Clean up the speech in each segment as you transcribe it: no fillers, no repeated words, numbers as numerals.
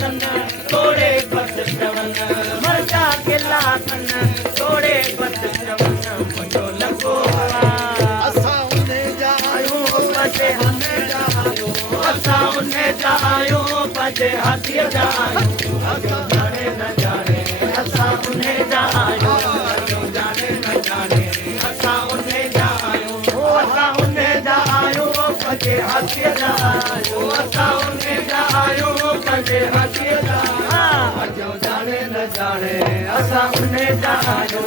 कन थोड़े बस चवन मर्दा किला कन थोड़े बस चवन मुझो लगो असां उन्हें जा आहियूं बजे हने जायो असां उन्हें जायो बजे हाथी जायो असां जाने न जाने असां उन्हें जायो जाने न जाने असां उन्हें जायो असां उन्हें जायो बजे हाथी जायो असां उन्हें जायो बजे हाथी जायो जाने न जाने असां उन्हें जायो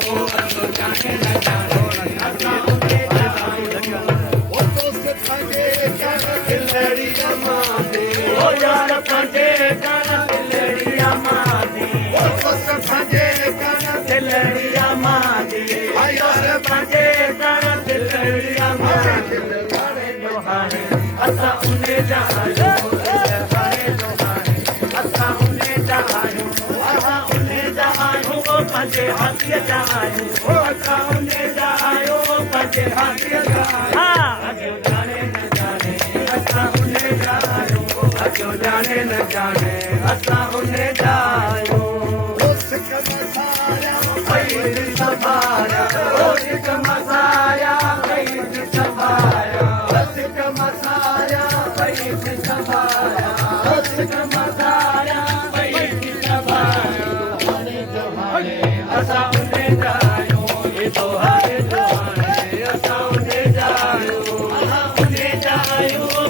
जाने न जाने असां उन्हें जायो वो दोस्त पंहिंजे कण दिलड़ी अमादी ओ यार पंहिंजे कण दिलड़ी अमादी वो दोस्त पंहिंजे कण दिलड़ी अमादी ओ यार पंहिंजे कण दिलड़ी अमादी हाणे जो हाणे असां उन्हें जायो हाणे जो हाणे असां उन्हें जायो असां उन्हें जायो पंहिंजे हाथीअ जायो असां उन्हें जायो पंहिंजे हाथीअ जायो अॻियो जाने न जाने असां उन्हें जायो अॻियो जाने न जाने असां उन्हें जायो वो सिक मसाया ईद संभाया ओ सिक मसाया ईद संभाया सिक मसाया ईद संभाया सिक मसाया ईद संभाया हाणे जो हाणे असां उन्हें जायो ये तो हाणे जो हाणे असां उन्हें जायो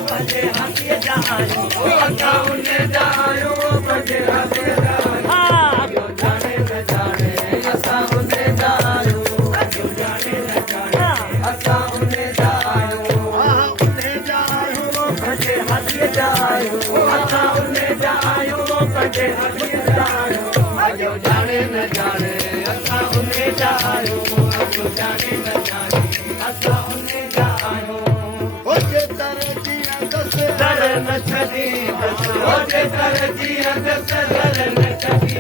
पंहिंजे हाथीअ जायो असां उन्हें जायो पंहिंजे हाथीअ जायो अॻियो जाने न जाने असां उन्हें जायो अॻियो जाने न जाने असां उन्हें जायो उन्हें जा आहियूं पंहिंजे हाथीअ जायो असां उन्हें जायो पंहिंजे हाथीअ जायो अॻियो जाने न जाने असां उन्हें जायो अॻियो जाने न जाने असां उन्हें जायो वो जे तर जीअं दस दर न छॾी ओजे दर जीअं दस दर न छॾी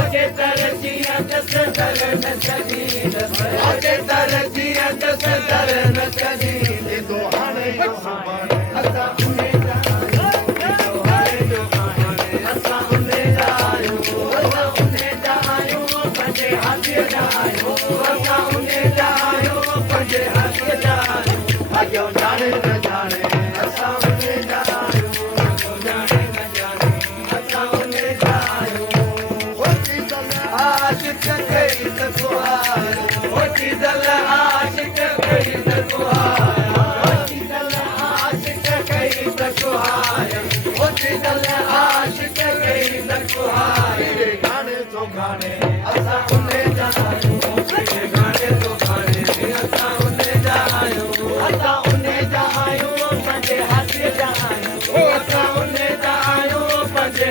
ओजे दर जीअं दस दर न छॾी ओजे दर जीअं दस दर न छॾी तो हाणे असां उन्हें जायो हाणे जो हाणे असां उन्हें जायो असां उन्हें जायो पंहिंजे हाथीअ जायो असां उन्हें जायो पंहिंजे हाथीअ जायो अॻियो जाने न जाने असां उन्हें जायो अॻियो जाने न जाने असां उन्हें जायो वो चीज़ल आशिक़ कई त कुहार ओ चीज़ल आशिक़ कई त कुहार ओ चीज़ल आशिक़ कई त कुहार ओ चीज़ल आशिक़ कई त कुहार गाने तो गाने असां उन्हें जायो गाने तो गाने असां उन्हें जायो असां उन्हें जायो पंहिंजे हाथीअ जायो असां उन्हें जायो पंहिंजे